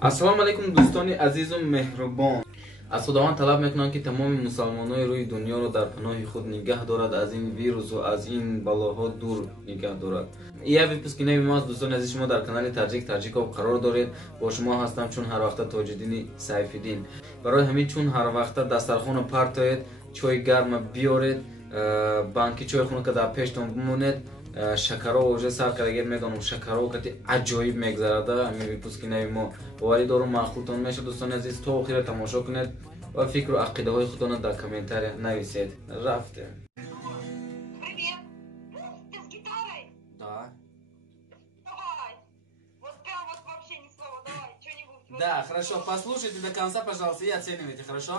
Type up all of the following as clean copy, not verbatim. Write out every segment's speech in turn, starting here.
ассалому алайкум дӯстони азизу меҳрубон. аз худованд талаб мекунам ки тамоми мусалмонои рӯи дунёро дар паноҳи худ нигоҳ дорад, аз ин вирусу аз ин балоҳо дур нигоҳ дорад. ия випуски нави мо аст. дӯстони азиз, шумо дар канали таҷиков қарор доред. бо шумо ҳастам чун ҳарвақта Тоҷиддини Сайфиддин. барои ҳамин чун ҳарвақта дастархонро партоед, чойи гарма биёред, банки чойи хунука дар пештон бимонед, шакаро уже сар карагед. медонам шакаро кати аҷоиб мегзарада. ҳамин випуски нави мо боварӣ дорум маъқултон мешавад. дӯстони азиз, то охира тамошо кунед ва фикру ақидаҳои худтонро дар комментария нависед. рафтем. Привет! Ты с гитарой? Да. Давай! Вот прям вот вообще ни слова, давай, что-нибудь. Да, хорошо, послушайте до конца, пожалуйста, и оценивайте, хорошо?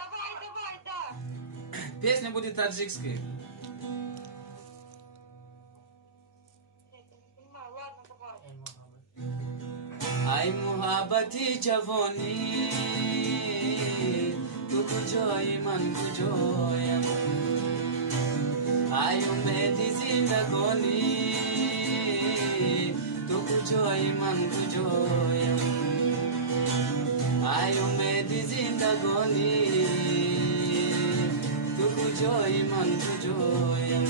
Давай, давай, да! Песня будет таджикской. Я это не понимаю, ладно, давай. ای محبتی جوانی تو کجای من کجایم ای امید زندگانی تو کجای من کجایم ای امید زندگانی تو کجای من کجایم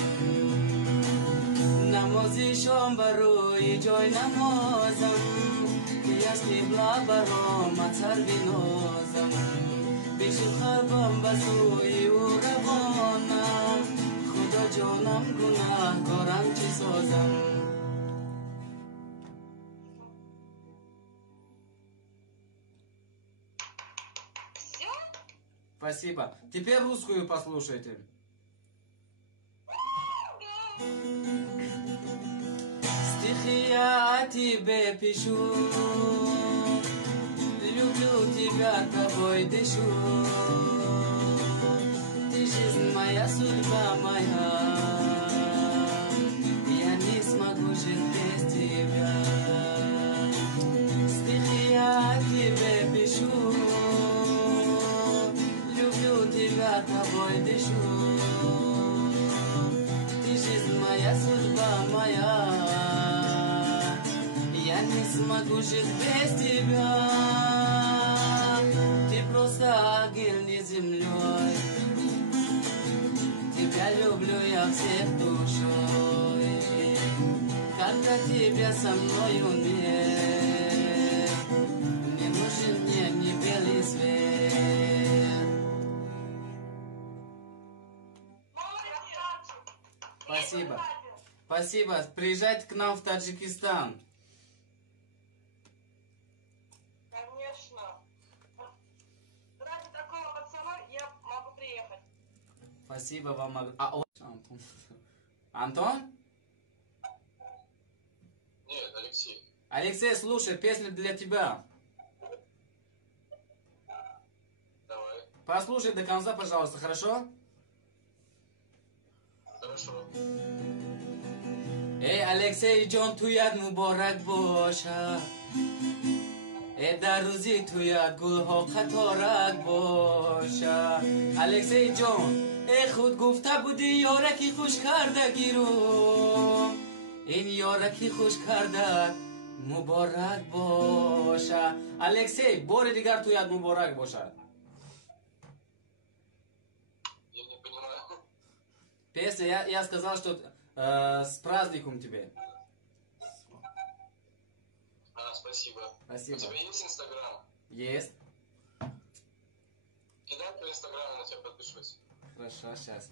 نمازی شام برای جای نمازم یاستی بلا برام تر بینازم بیشو خربم بسوی او روانم خدا جانم گناه کارم چی سازم. Все? Спасибо. Теперь русскую послушайте. Стихия тебе пишу, люблю тебя, тобой дышу. Ты жизнь моя, судьба моя, я не смогу жить без тебя. Стихия тебе пишу, люблю тебя, тобой дышу. Ты жизнь моя, судьба моя, я не смогу жить без тебя. Ты просто ангел не землей. Тебя люблю я всех душой. Когда тебя со мною нет, не нужен мне ни белый свет. Красавчик! Спасибо. Красавчик! Спасибо. Приезжайте к нам в Таджикистан. Конечно. Ради такого пацана я могу приехать. Спасибо вам. Антон. Антон? Нет, Алексей. Алексей, слушай, песня для тебя. Давай. Послушай до конца, пожалуйста, хорошо? Хорошо. ای الکسی جان تویت مبارک باشه ای در روزی تویت گلها قطارک باشه الکسی جان ای خود گفته بودی یارکی خوش کرده گیرم این یارکی خوش کرده مبارک باشه الکسی بار دیگر تویت مبارک باشه. Я не понимаю. Песня, я сказал, что с праздником тебе. Спасибо. Спасибо. У тебя есть Инстаграм? Есть. Кидай по Инстаграму, на тебя подпишусь. Хорошо, сейчас.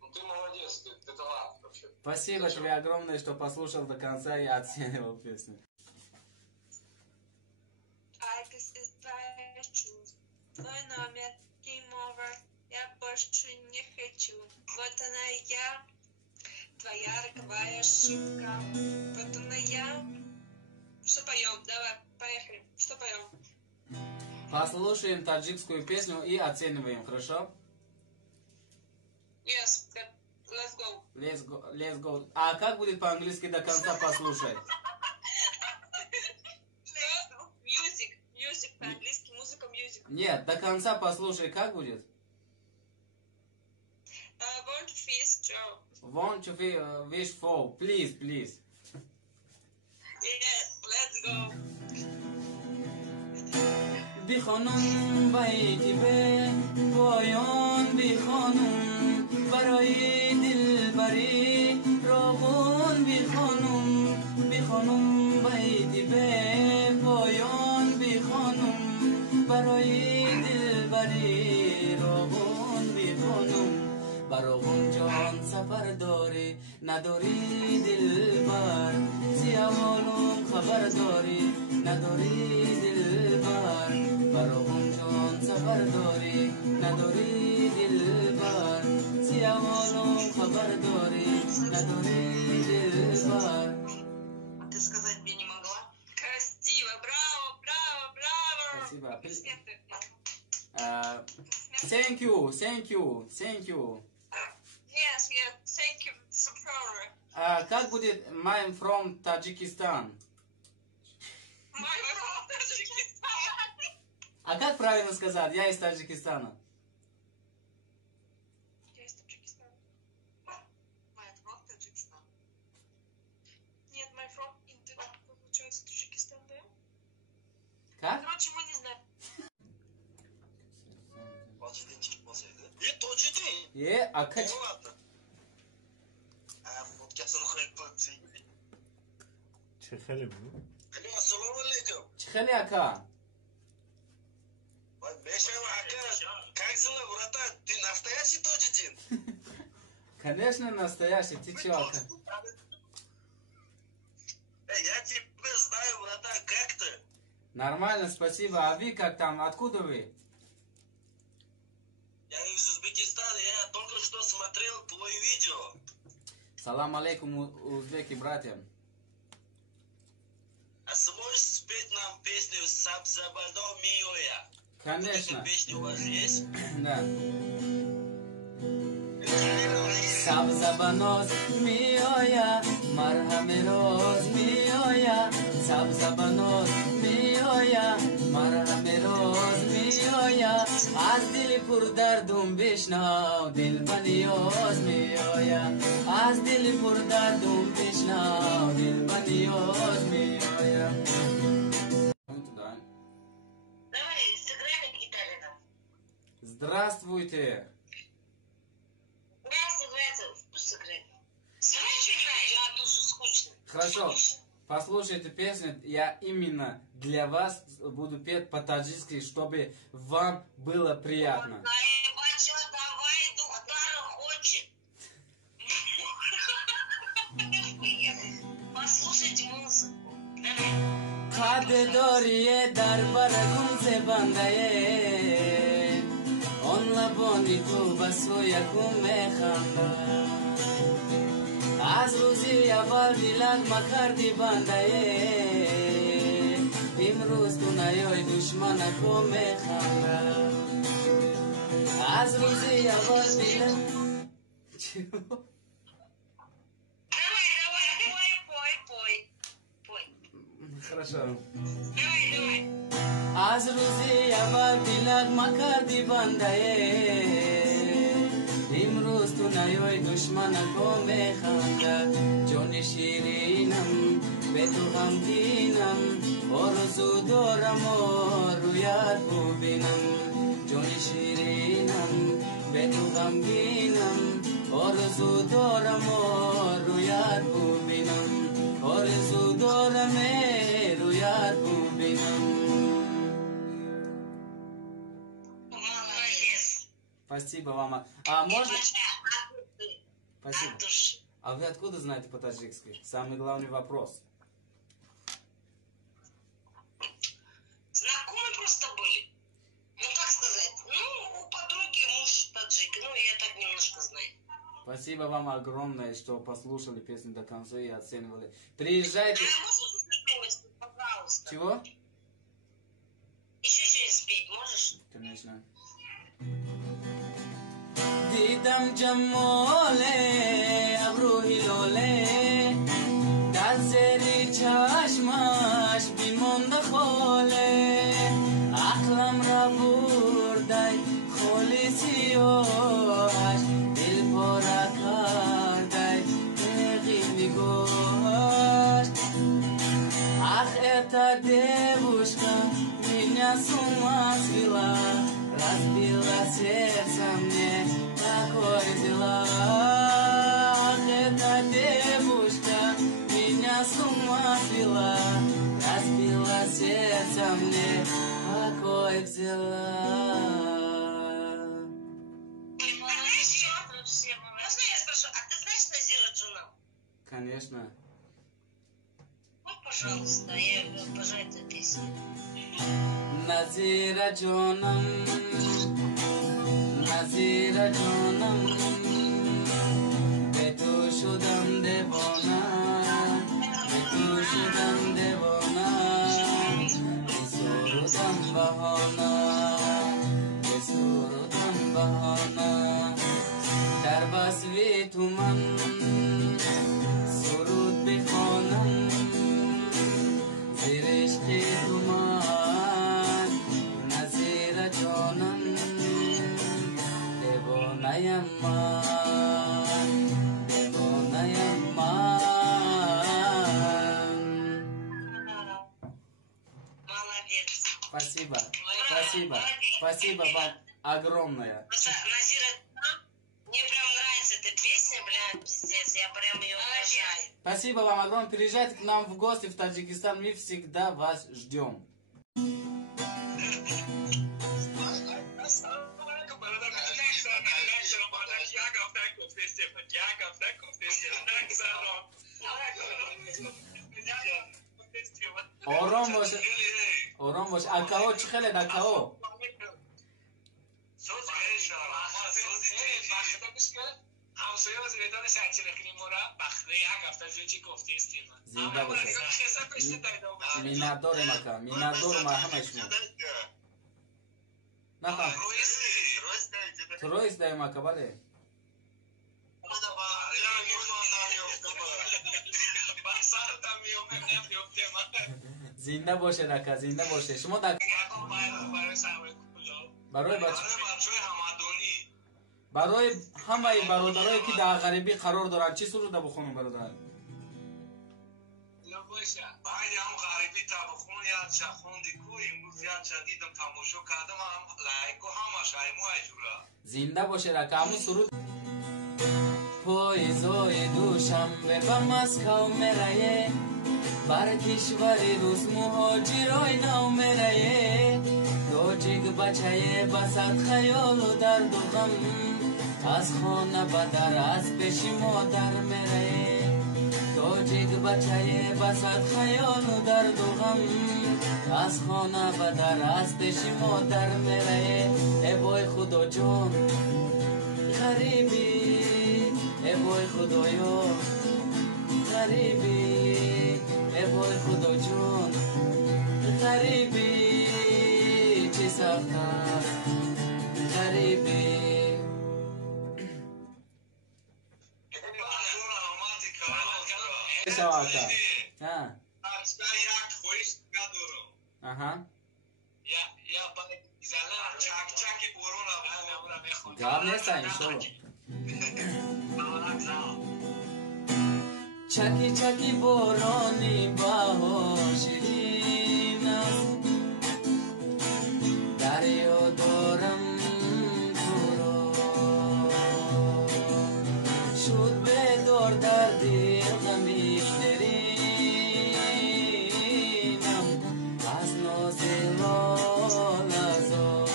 Ну ты молодец, ты талант вообще. Спасибо Зачем? тебе огромное, что послушал до конца и оценивал песню. Твой номер, game over, я больше не хочу. Вот она и я, твоя роковая ошибка. Вот она я. Что поем? Давай, поехали. Что поем? Послушаем таджикскую песню и оцениваем, хорошо? Yes, let's go. Let's go. А как будет по-английски до конца послушай? Music по-английски, музыка, music. Нет, до конца послушай, как будет? 1, 2, peace, Joe. Want to wish for, please, please. Yes, let's go. بخانم بیتی به پایان بخانم برای دلبری راغون بخانم بیتی به پایان بخانم برای دلبری راغون بخانم براغون جان سفر داری نداری دلبر سیاوالون خبر داری نداری دلبر براغون جان سفر داری نداری دلبر سیاوالون خبر داری نداری دلبر. Ты сказать мне не могла? Красиво, браво, браво, браво. Спасибо. Аплодисменты. Thank you. Yes, thank you, super. Как будет I'm from Таджикистан? My from Таджикистан. А как правильно сказать? Я из Таджикистана. Я из Таджикистана. My from Таджикистан. Нет, my from получается Таджикистан, да? Как? Короче, мы не знаем. Alcı'dan çıkmasaydı. Tolcu'da. А kaç? Ладно. Podcast'ını koyup bakayım. Çekelim mi? Alo, assalamu alaikum. Чхали ака. Мешава, как дела, братан? Ты настоящий Тоджидин? Конечно, настоящий. Ты чё, ака? Я тебя знаю, братан, как ты? Нормально, спасибо. А вы как там? Откуда вы? Я из Узбекистана, я только что смотрел твое видео. Салам алейкум, узбеки, братья. А сможешь спеть нам песню «Сабзабадо Миоя»? Конечно. Эта песня у вас есть? Да. Сабзабаноз миоя, мархамероз миоя, сабзабаноз миоя, мархамероз миоя, аз дили пур дардум бишнав, дилбаниоз миоя, аз дили пур дардум бишнав, дилбаниоз миоя. Давай, сыграй на гитаре нам. Здравствуйте. Пусть сыграй. Сыграй что-нибудь, а то скучно. Хорошо. Послушайте песню, я именно для вас буду петь по-таджикски, чтобы вам было приятно. Наебачо, давай, Духтара хочет. Послушайте музыку. Каде дориye darbara kumse bandaye on laboni tu basoya kume khanda az ruzi aval dilag makardi bandaye imruz tunayoy dushmana kume khanda az ruzi aval dilag. Пой. Хорошо. Давай. Az ruzi aval dilag makardi bandaye imruz tunayoy dushmana kome khanda joni shirinam betu ghamginam orzu doram ruyat bubinam joni shirinam betu ghamginam orzu doram ruyat bubinam orzu doram ruyat bubinam. Молодец. Спасибо вам. А можно? Спасибо. От души. А вы откуда знаете по-таджикски? Самый главный вопрос. Знакомы просто были. Ну, как сказать? Ну, у подруги муж таджик. Ну, я так немножко знаю. Спасибо вам огромное, что послушали песню до конца и оценивали. Приезжайте. Можешь что-нибудь, пожалуйста? Чего? Еще что-нибудь спеть можешь? Конечно. دیدم جماله ابروی لاله در زیر چشمش بیمانده خاله عقلم را برده خالی سیاهش دل پاره девушка меня с ума свела, разбила сердце мне, такое дела. Эта девушка меня с ума свела, разбила сердце мне, такое взяла. Можно я спрошу, а ты знаешь Назира Джунал? Конечно. Вот, пожалуйста, я обожаю эту песню. Nazira Jonam, Nazira Jonam, Betu Shudam Devona, Betu Shudam Devona, Besurudam Bahona, Besurudam Bahona, Darbas Vituman, Surud Bikhonam, Zirish Kituman, Nazira Jonam, Devona Yaman, Devona Yaman. Молодец. Спасибо, спасибо, спасибо вам огромное. Просто Назира, мне прям нравится эта песня, блядь, пиздец, я прям ее обожаю. Спасибо вам огромное. Приезжайте к нам в гости в Таджикистан, мы всегда вас ждем. آرام باشه آرام باشه اکاو چی خیلی اکاو زنده باشه مینادور مکا مینادور ما همه شما نخواه ترویست دای مکا بله زنده باشه دکا زنده باشه شما دکا برای بچه برای همه برادرایی که در غریبی قرار دارن چی سرود بخونم برادر باید هم غریبی تبخون یاد شخوندی کو امروز یاد شدیدم تماشا کردم هم لایکو همش ایمو ایجورا زنده باشه دکا همون سرود پاییزای دوشنبه به مسکو میره بر کشوری روز مهاجرای نو میره دوجیگ بچه بسد خیال و درد و غم از خانه بدر از پیش مادر میره دوجیگ بچه بسد خیال و درد و غم از خانه بدر از پیش مادر میره ای بای خدا جان غریبی ای بای خدایا غریبی ای بای خدا جان غریبی چه سخت است غریبی شواکا ها آها گاب نیست اینشو چکی چکی بارانی باهاشین است دریا دارم تو رو شد به دار در دل غمی درینم از ناز لال ازار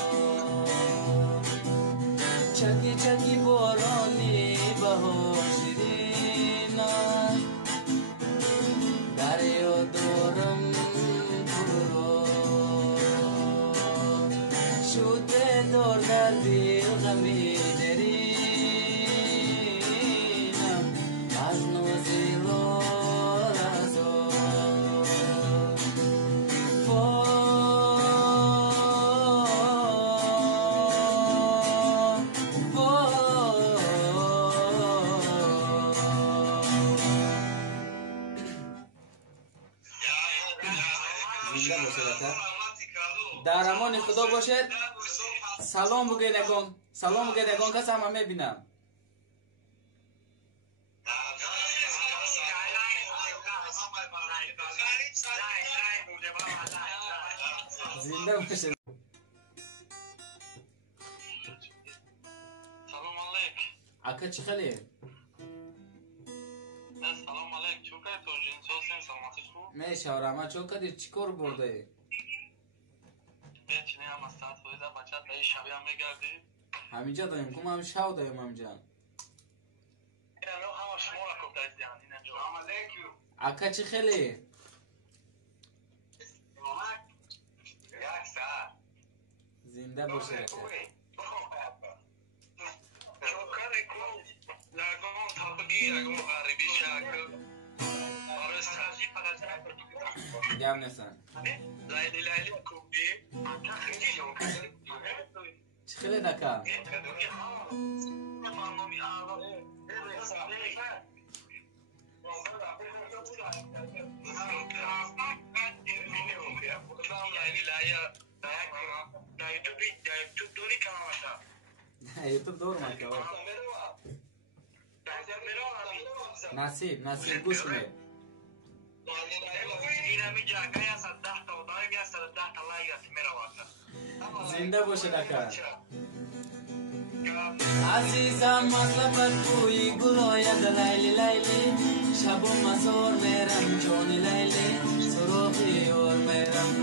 چکی چکی بارانی باهاشین است دریا دارم تو رو شده دار در دل غمی درینم از نازی لال ازار در امان خدا باشد سلام بگه نگون سلام بگه نگون کس همه میبینم زنده باشه. سلام علیک. اکا چی خلی؟ سلام علیک. چوکای تو جنسوسین سلامتی خوب؟ میشورم. چوکا دیر چی کار برده؟ چینی هم از ساعت بایده بچه دایی شبی هم میگردی؟ همینجا دایم کم هم شاو دایم همینجا. اینو همه شما را کب دایید دیان اینجا. سلام علیکم. اکا چی خلی؟ یک ساعت. زنده باشه اکا. چوکای کو لگون تابگی لگون غریبی شکل آره سازی پنجه گم نسن. لیلی لیلی کوبی اکا خیلی جون چی خلی دکا؟ یوتیوب دور مکه نصیب گوش کنه. زنده باشه دکا. عزیزم مطلبت کوی گلوید لیلی لیلی شب و مزار میرم جانی لیلی سراغی اور میرم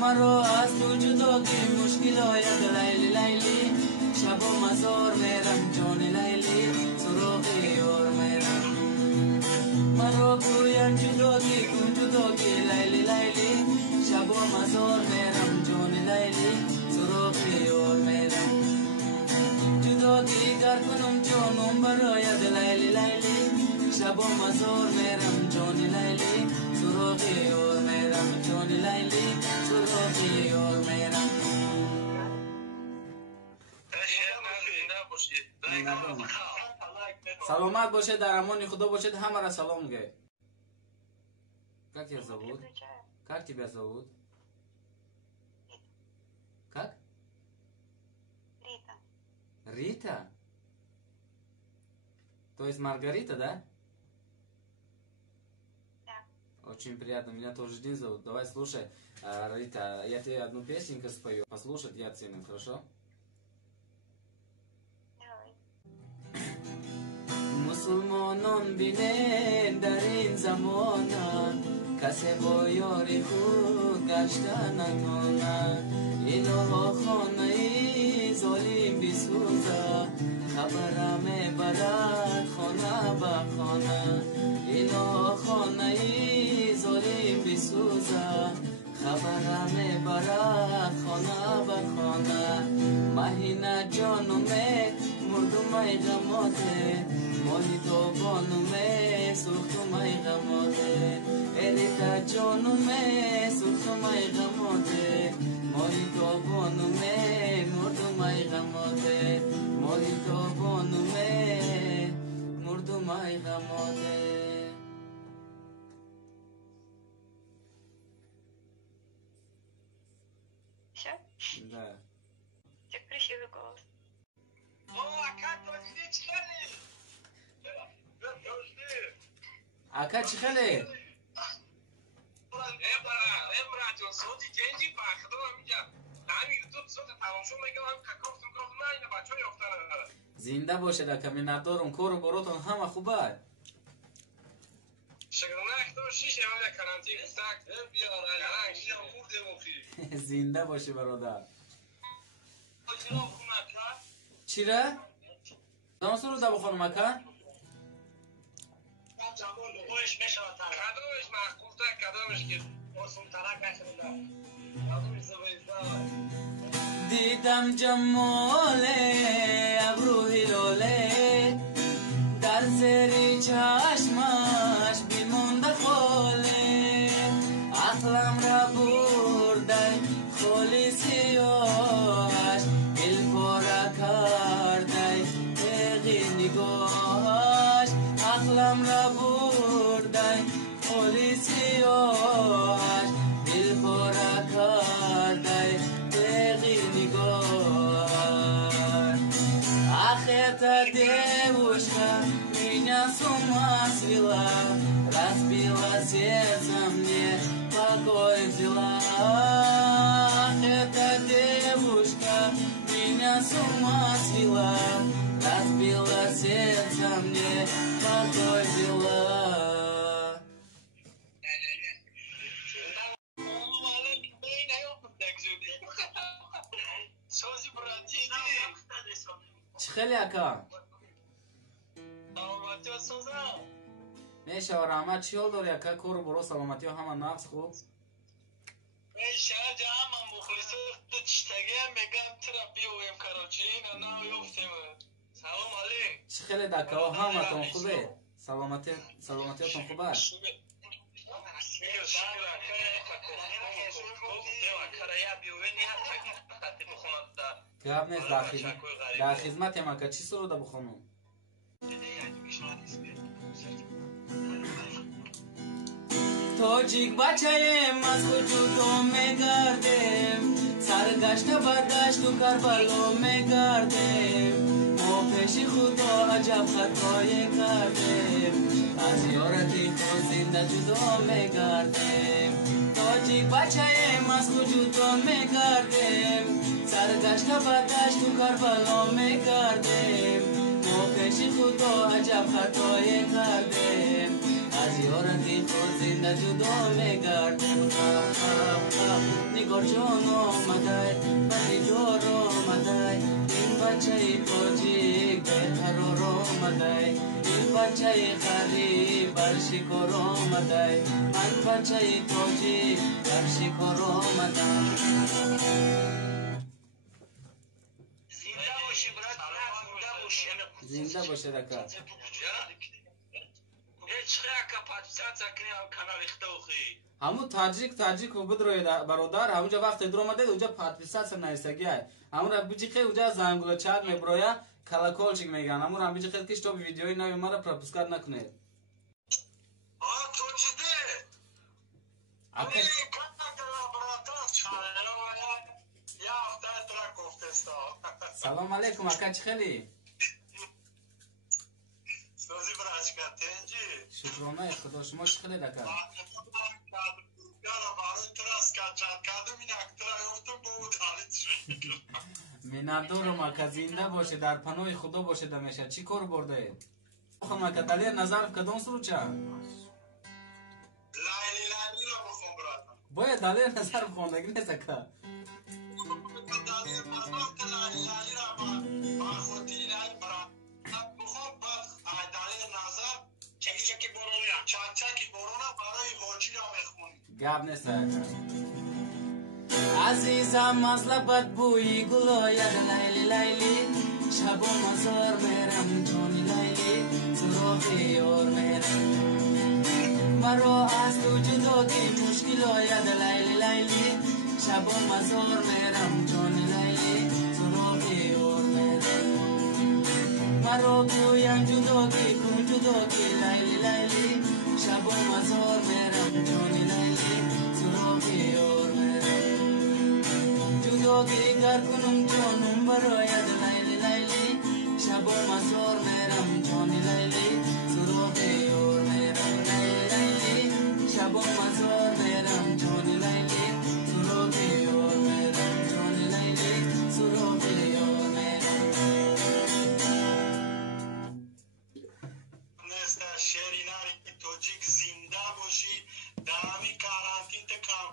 مرا از تو جداگی مشکل آید لیلی لیلی شب و مزار میرم جانی لیلی سراغی اور میرم مرا گویم جداگی کن جداگی لیلی لیلی شب و مزار میرم جانی لیلی سراغی اور میرم جدا دیگر کنم جانم براید لیلی لیلی شب و مزار میرم جانی لیلی سراغی اور میرم جانی لیلی سراغی اور میرم. سلامت باشه در امان خدا باشد. همه را سلام گه. Как тебя зовут? Как тебя зовут? Как? Рита? То есть Маргарита, да? Да. Очень приятно, меня тоже Дин зовут. Давай слушай, Рита, я тебе одну песенку спою. Послушать я оценю, хорошо? Давай. مسلمانان بینه در این زمانه کسی با یاری خود گشته نتانه اینها خانه ای ظالم بسوزه خبرم برد خانه به خانه اینها خانه ای ظالم بسوزه خبرم برد خانه به خانه مهینه جانمه مردم غماته ماهی دوبانمه سرختم غماته اریتا جانمه سرختم غماته ماهی دوبانمه مردم غماته ماهی دوبانمه مردم غماته. Все? Да. Ты красивый голос. اکا چی خلی؟ زنده باشه دکا منتدارم کارو براتون همه خوبه. زنده باشه برادر. چی را؟ دامسو رو دبا خانم اکا؟ دیدم جمال ابرو هلاله در زیر چشمش بیمونده خاله عقلم را برده خالی سیاهش دل پاره کرده تغی نگاهش عقلم را برده خالی سیاهش دل پاره کرده تغی نگاهش آخر девушка меня с ума свела разбила сердце мне какой взяла эта девушка, меня с ума свела, разбила сердце мне, какой взяла. چخیلی اکا میشه رحمت چی حال داری اکا کور برو سلامتی ها همه نقص خوب میشه جمع من مخلصه تشتگی هم میگم ترا بیویم کراچی نه یفتیم سلام علیکم چخیلی دکا همه تون خوبه سلامتی هاتون خوبه گرب نیست در خدمت هم اکا چی سروده بخونم تاجیک بچه از وجودو میگردیم سرگشته بردشت و کربلو میگردیم ما پیش خدا عجب خطایی کردیم از یارتی خود زنده جدا میگردیم تاجیک بچه از وجودو میگردیم سرگشته بردشت و کربلو میگردیم ما پیش خدا عجب خطایی کردیم از یارتی خود زنده جدا میگردیم نگار جان آمده بدی جار آمده این بچه تاجیک بهقرار آمده این بچه غریب بر شکار آمده من بچه تاجیک بر شکار آمده زنده باشه دکا همون تاجیک رو بدروی برادر همونجا وقت درو مده اونجا پادپیسات سر نایستگی های همون را بیجی خیلی اونجا زنگولا چاد میبرویا کلاکولچیک میگن همون را بیجی خیلی کش تو ویدیوی نوی ما را پروپسکار نکنید تو چی ده؟ سلام علیکم اکا چی خیلی؟ سوزی براش کتنجی شکرانه خدا شما چی خیلی دکا؟ مینادورم اکا زنده باشه در پناه خدا باشه دمیشه چی کار برده؟ خواهم اکا دلیل نظر کدام سرو چه؟ لایلی را بخون براتم باید دلیل نظر بخوندگی نیست اکا دلیل مزبط لایلی را با خودی لایل براتم بخون بعد دلیل نظر چکی برونه چکی برونه برای حاجی را میخونی گاب نیست عزیزم از لبت بوی گلاید لیلی لیلی شب و مزار میرم جانی لیلی سراغی یار میرم مرا از تو جداگی مشکل آید لیلی لیلی شب و مزار میرم جانی لیلی سراغی یار میرم مرا گویم جداگی کن جداگی لیلی لیلی شب و مزار میرم جانی لیلی سراغی یار میرم جداگی گر کنم جانم براید لیلی لیلی شب و مزار میرم جانی لیلی سراغی یار میرم لیلی لیلی شب و مزار میرم جانی لیلی سراغی یار میرم جانی لیلی سراغی یار میرم نیست شعری ناری توجیک زنده باشی دامی کارانتین تکام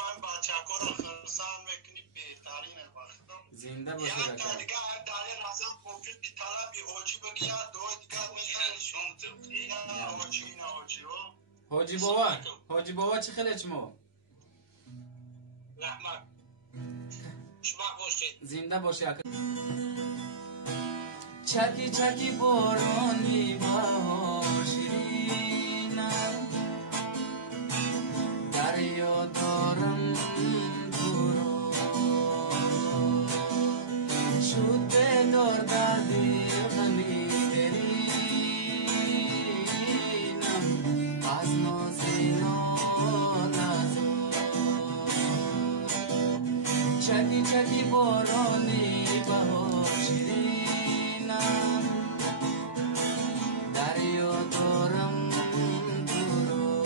من بچه را خرسان میکنی بهترین وقتم زنده باشه یا دکا دیگه دلیل نظر موجود بی طلب بی حاجی بگی یا دو دیگه بگی نه حاجی حاجی بابا چی خیلی چمو رحمت شما باشید زنده باشه اکا چکی چکی بارانی بهار شیرینم دریا دارم تو رو شد بدار دردی غمی درینم از نازو چکی چکی بارانی بهار شیرینم دریا دارم تو رو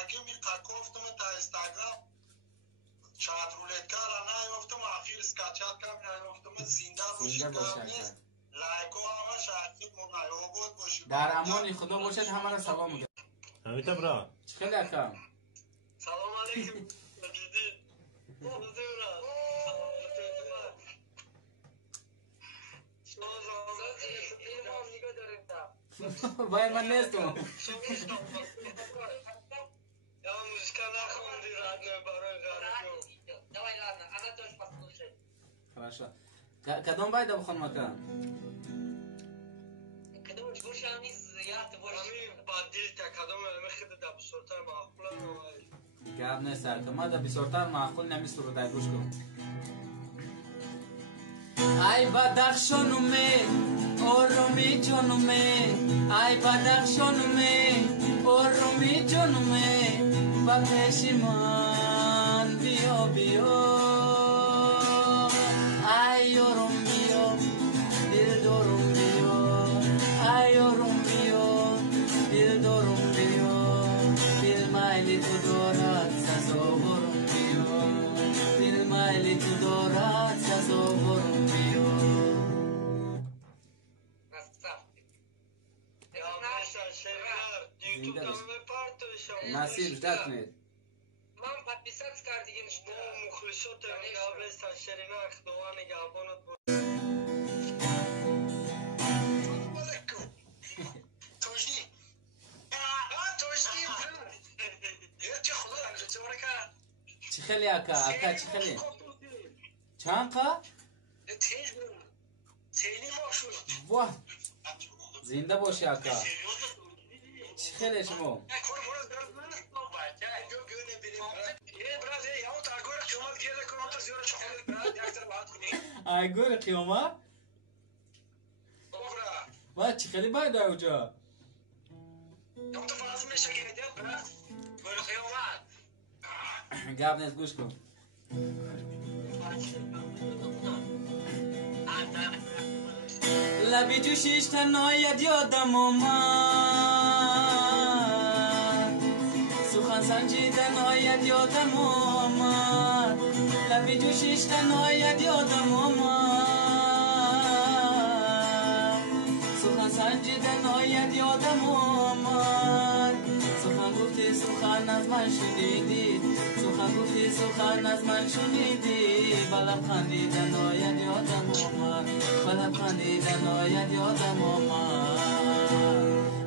اگه می قاکوفتم تا اینستاگرام چات رولت کار نیافتم آخر اسکچات کم نیافتم زنده باشید لایک و همش عکس مونایوبود باشید در امان خدا باشد. همه را سلام میگم. حمید برا چخیلی اکم سلام علیکم دیدی باید من نیستم. хорошо. کدام باید بخون مکان؟ کدام جوشانی زیاد همین بدیل تا کدام میخواد در بسورتای معقول گاب نیست که ما در بسورتای معقول نمیسته رو دایگوش کنم. ای بدخشانومه اورومی جانومه ای بدخشانومه اورومی جانومه با پشیمان بیا بیا ای اوروم بیا دل دورم بیا ای اوروم بیا دل دورم بیا دل مایلی تو دارد سازورم بیا دل مایلی تو دارد سازورم بیا. نصیب جدت کنید. من подписаться کردیم شما مخلصات میگم شرینا اخوان نگهبانت بود. توجی چه خدا چه ورکا چه خیلی اکا چه خیلی چند قا تیلی ماشو واه زنده باشی اکا. چه خیلی شما ایگور قیامت واه چه خیلی باید اوجا گاب نیست گوش کن. لبی جوشیش تنهایت یادم آمد سخن سنجیدن آید یادم آمد لبی جوشیش تنهایت یادم آمد سخن سنجیدن آید یادم آمد سخن گفتی سخن از من شنیدی سخن گفتی سخن از من شنیدی بلم خندیدن آید یادم آمد بلم خندیدن آید یادم آمد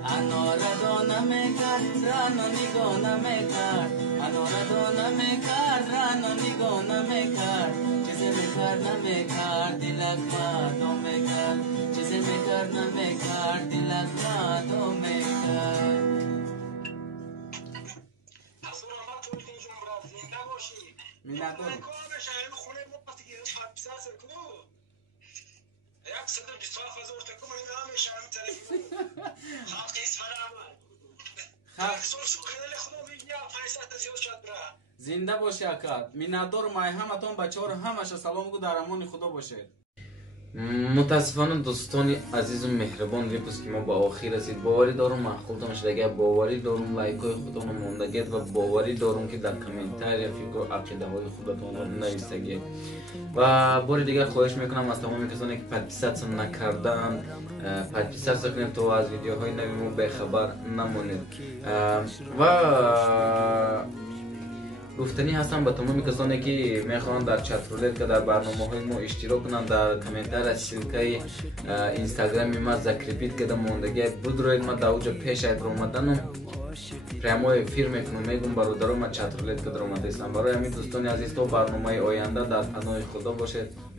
انار دانه میکرد رانا نگاه نمیکرد انار دانه میکرد رانا نگاه نمیکرد چیزی میکرد نمیکرد دلک مادو میکرد چیزی میکرد نمیکرد دلک مادو میکرد. میندور زنده باشی اکا. میندور مای همتون بچه ها رو همش سلام گو در امان خدا باشه. متاسفانه دوستان عزیز و مهربان ویپوس که ما با آخر رسید. باوری دارم معقولتان شدگه باوری دارم لایکای خودتون رو موندگید و باوری دارم که در کامنتار یا فکر و عقیده های خودتون رو نویسگید و باری دیگر خواهش میکنم از تمام کسانی که پادپیسات نکردن پادپیسات کنید تا از ویدیوهای نوی ما بخبر نمونید و گفتنی هستم به تمام کسانی که میخوان در چت رولت که در برنامه های ما اشتراک کنند در کامنتار از سیلکای اینستاگرامی ما ذکر بید که در موندگی بدروید ما در اوجا پیش اید رومدنم پریموی فیر میکنم میگم برادرم ما چت رولت که در اومده استم برای همین دوستان عزیز تا برنامه آینده در پناه خدا باشید.